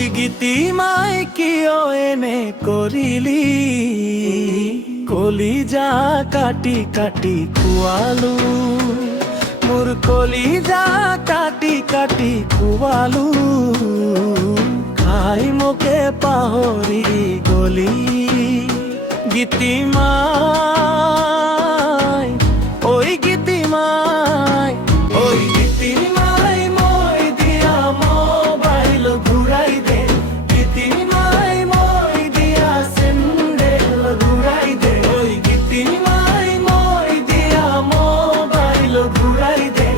ওই গীতিমাই কিয় এনে করিলি, কলিজা কাটি কাটি খুয়ালু, মোর কলিজা কাটি কাটি খুয়ালু, খাই মোকে পাহরি গলি। গীতিমাই ওই গীতিমাই, ওই গীতিমাই মই দিয়া মোবাইল ঘুরাই দে, গীতিমাই মই দিয়া স্যান্ডেল ঘুরাই দে, ওই গীতিমাই মই দিয়া মোবাইল ঘুরাই দে,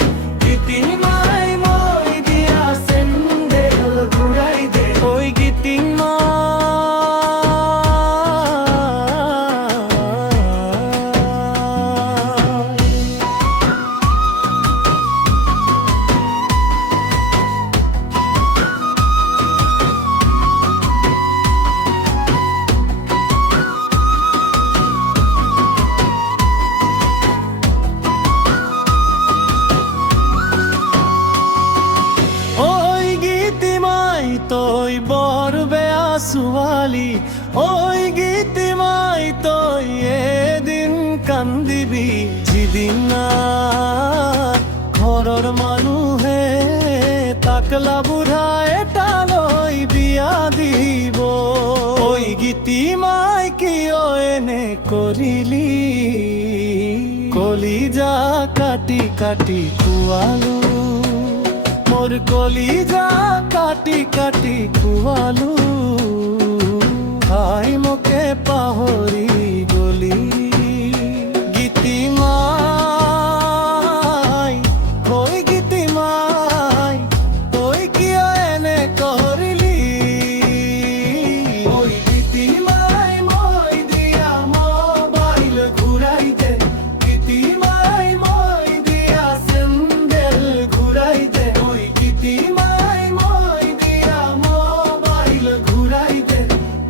গীতিমাই মই দিয়া স্যান্ডেল ঘুরাই দে, ওই গীতিমাই। তোই বর বেয়া সুয়ালি, ওই গীতিমাই তোই এদিন কান্দিবি, যেদিন না ঘরর মানুহে তাকলা বুড়া এটা লই বিয়া দিব। ওই গীতিমাই কিয় এনে করিলি, কলিজা কাটি কাটি খুয়ালু, মোর কলিজা কাটি কাটি খুয়ালু, খাই মোকে পাহরি গলি। গীতিমাই ওই গীতিমাই তুই কিয় এনে করিলি, ওই গীতিমাই মই দিয়া মোবাইল ঘুরাই দে, গীতিমাই মই দিয়া স্যান্ডেল ঘুরাই দে, ওই গীতিমাই মই দিয়া মোবাইল ঘুরাই দে,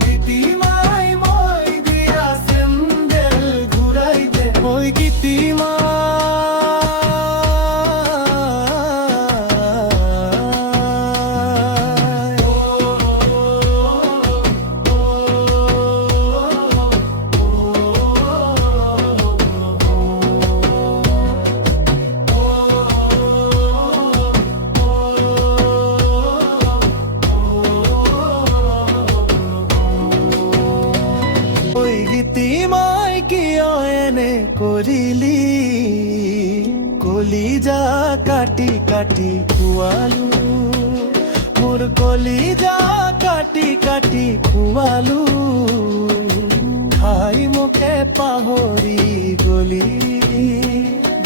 গীতিমাই মই দিয়া স্যান্ডেল ঘুরাই দে, ওই গীতিমাই। ওই গীতিমাই কিয় এনে করিলি, কলিজা কাটি কাটি খুয়ালু, মোর কলিজা কাটি কাটি খুয়ালু, খাই মোকে পাহরি গলি।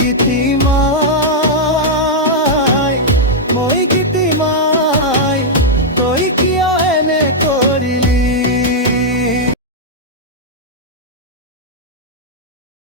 গীতিমাই